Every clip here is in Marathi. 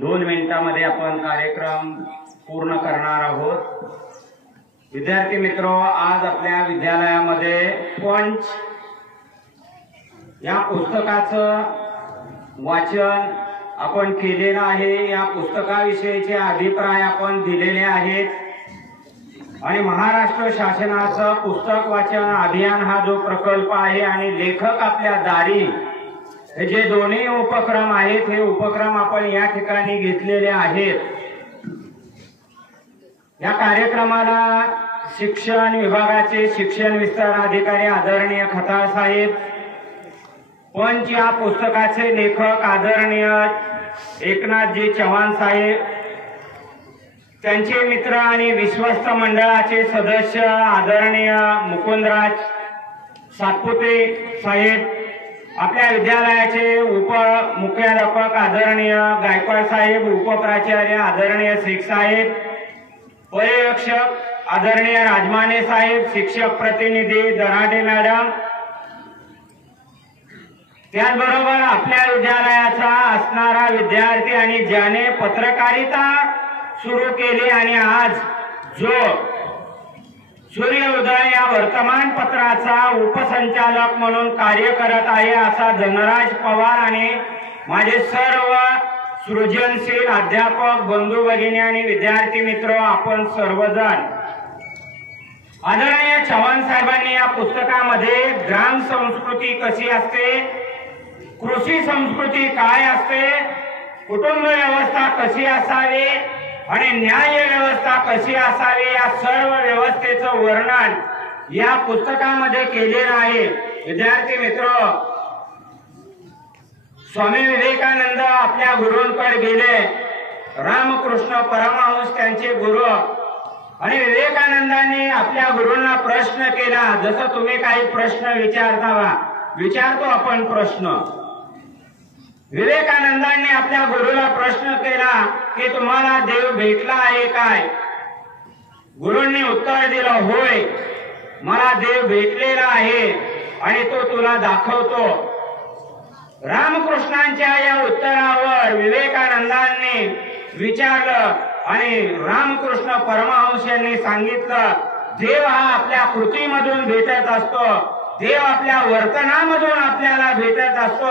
2 मिनिटांमध्ये आपण कार्यक्रम पूर्ण करणार आहोत। विद्यार्थी मित्र, आज आपल्या विद्यालयामध्ये पंच या पुस्तकाचं वाचन आपण केलेलं आहे। या पुस्तकाविषयीचे अभिप्राय आपण दिलेले आहेत आणि महाराष्ट्र शासनाचं पुस्तक वाचन अभियान हा जो प्रकल्प आहे आणि लेखक आपल्या दारी हे जे दोन्ही उपक्रम आहेत, हे उपक्रम आपण या ठिकाणी घेतलेले आहेत। या कार्यक्रमाला शिक्षण विभागाचे शिक्षण विस्तार अधिकारी आदरणीय खताळ साहेब, पंच या पुस्तकाचे लेखक आदरणीय एकनाथजी चव्हाण साहेब, त्यांचे मित्र आणि विश्वस्त मंडळाचे सदस्य आदरणीय मुकुंदराज सातपुते साहेब, आपल्या विद्यालयाचे उपमुख्याध्यापक आदरणीय गायकवाड साहेब, उपप्राचार्य आदरणीय शेख साहेब, पर्यवेक्षक आदरणीय राजमाने साहेब, शिक्षक प्रतिनिधी दराडे मॅडम, त्याचबरोबर आपल्या विद्यालयाचा असणारा विद्यार्थी आणि ज्याने पत्रकारिता सुरू केली आणि आज जो सूर्योदय या वर्तमानपत्राचा उपसंचालक म्हणून कार्य करत आहे असा धनराज पवार आणि माझे सर्व सृजनशील अध्यापक बंधू भगिनी आणि विद्यार्थी मित्र, आपण सर्वजण आदरणीय चव्हाण साहेबांनी या पुस्तकामध्ये ग्राम संस्कृती कशी असते, कृषी संस्कृती काय असते, कुटुंब व्यवस्था कशी असावी आणि न्याय व्यवस्था कशी असावी या सर्व व्यवस्थेचं वर्णन या पुस्तकामध्ये केलेलं आहे। विद्यार्थी मित्र, स्वामी विवेकानंद आपल्या गुरूंकडे गेले, रामकृष्ण परमहंस त्यांचे गुरु, आणि विवेकानंदांनी आपल्या गुरूंना प्रश्न केला, जसं तुम्ही काही प्रश्न विचारतो आपण प्रश्न। विवेकानंदांनी आपल्या गुरुला प्रश्न केला की तुम्हाला देव भेटला आहे काय? गुरूंनी उत्तर दिलं, होय, मला देव भेटलेला आहे आणि तो तुला दाखवतो। रामकृष्णांच्या या उत्तरावर विवेकानंदांनी विचारलं आणि रामकृष्ण परमहंस यांनी सांगितलं, देव हा आपल्या कृतीमधून भेटत असतो, देव आपल्या वर्तनामधून आपल्याला भेटत असतो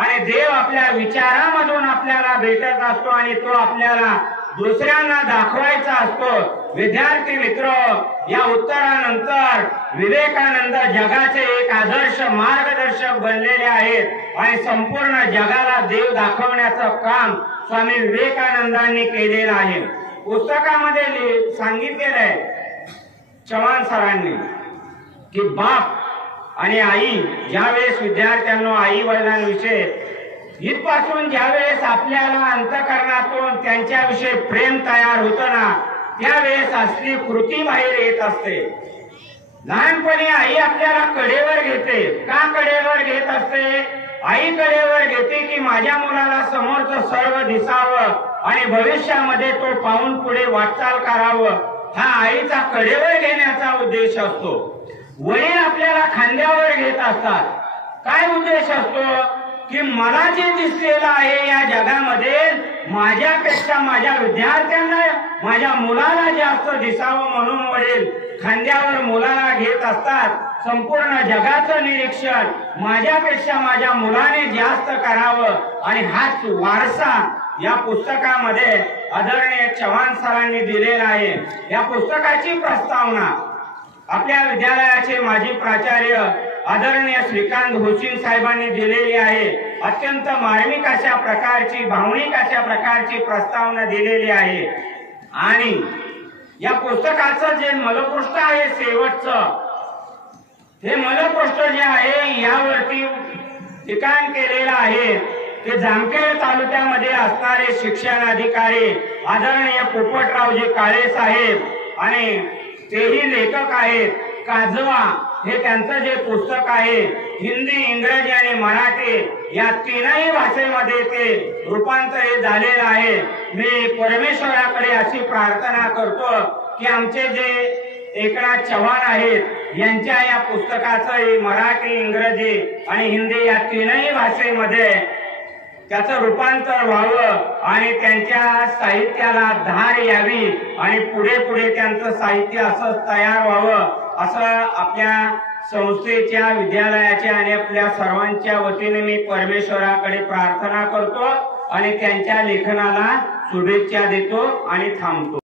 आणि देव आपल्या विचारामधून आपल्याला भेटत असतो आणि तो आपल्याला दुसऱ्यांना दाखवायचा असतो। विद्यार्थी मित्र, या उत्तरानंतर विवेकानंद जगाचे एक आदर्श मार्गदर्शक बनलेले आहेत आणि संपूर्ण जगाला देव दाखवण्याचं काम स्वामी विवेकानंदांनी केलेलं आहे। पुस्तकामध्ये सांगितलेलं आहे चव्हाण सरांनी की बाप आणि आई, ज्यावेळेस विद्यार्थ्यांना आई वडिलांविषयी इथपासून ज्यावेळेस आपल्याला अंतःकरणातून त्यांच्याविषयी प्रेम तयार होतं ना, त्यावेळेस असली कृती बाहेर येत असते। लहानपणी आई आपल्याला कडेवर घेते। का कडेवर घेत असते? आई कडेवर घेते की माझ्या मुलाला समोरचं सर्व दिसावं आणि भविष्यामध्ये तो पाहून पुढे वाटचाल करावं, हा आईचा कडेवर घेण्याचा उद्देश असतो। वडील आपल्याला खांद्यावर घेत असतात। काय उद्देश असतो? की मला जे दिसलेलं आहे या जगामध्ये, माझ्यापेक्षा माझ्या विद्यार्थ्यांना, माझ्या मुलाला जास्त दिसावं म्हणून वडील खांद्यावर मुलाला घेत असतात। संपूर्ण जगाचं निरीक्षण माझ्यापेक्षा माझ्या मुलाने जास्त करावं आणि हाच वारसा या पुस्तकामध्ये आदरणीय चव्हाण सरांनी दिलेला आहे। या पुस्तकाची प्रस्तावना आपल्या विद्यालयाचे माजी प्राचार्य आदरणीय श्रीकांत होशील साहेबांनी दिलेली आहे। अत्यंत मार्मिक अशा प्रकारची, भावनिक अशा प्रकारची प्रस्तावना दिलेली आहे आणि या पुस्तकाचं जे मलपृष्ठ आहे शेवटचं, हे मलपृष्ठ जे आहे यावरती ठिकाण केलेलं आहे ते जामखेड तालुक्यामध्ये असणारे शिक्षण अधिकारी आदरणीय पोपटरावजी काळे साहेब आणि तेही लेखक आहेत। काजवा हे त्यांचं जे पुस्तक आहे, हिंदी, इंग्रजी आणि मराठी या तीनही भाषेमध्ये ते रूपांतरित झालेलं आहे। मी परमेश्वराकडे अशी प्रार्थना करतो की आमचे जे एकनाथ चव्हाण आहेत यांच्या या पुस्तकाचं मराठी, इंग्रजी आणि हिंदी या तीनही भाषेमध्ये त्याचं रूपांतर व्हावं आणि त्यांच्या साहित्याला धार यावी आणि पुढे पुढे त्यांचं साहित्य असं तयार व्हावं असं आपल्या संस्थेच्या विद्यालयाच्या आणि आपल्या सर्वांच्या वतीने मी परमेश्वराकडे प्रार्थना करतो आणि त्यांच्या लेखनाला शुभेच्छा देतो आणि थांबतो।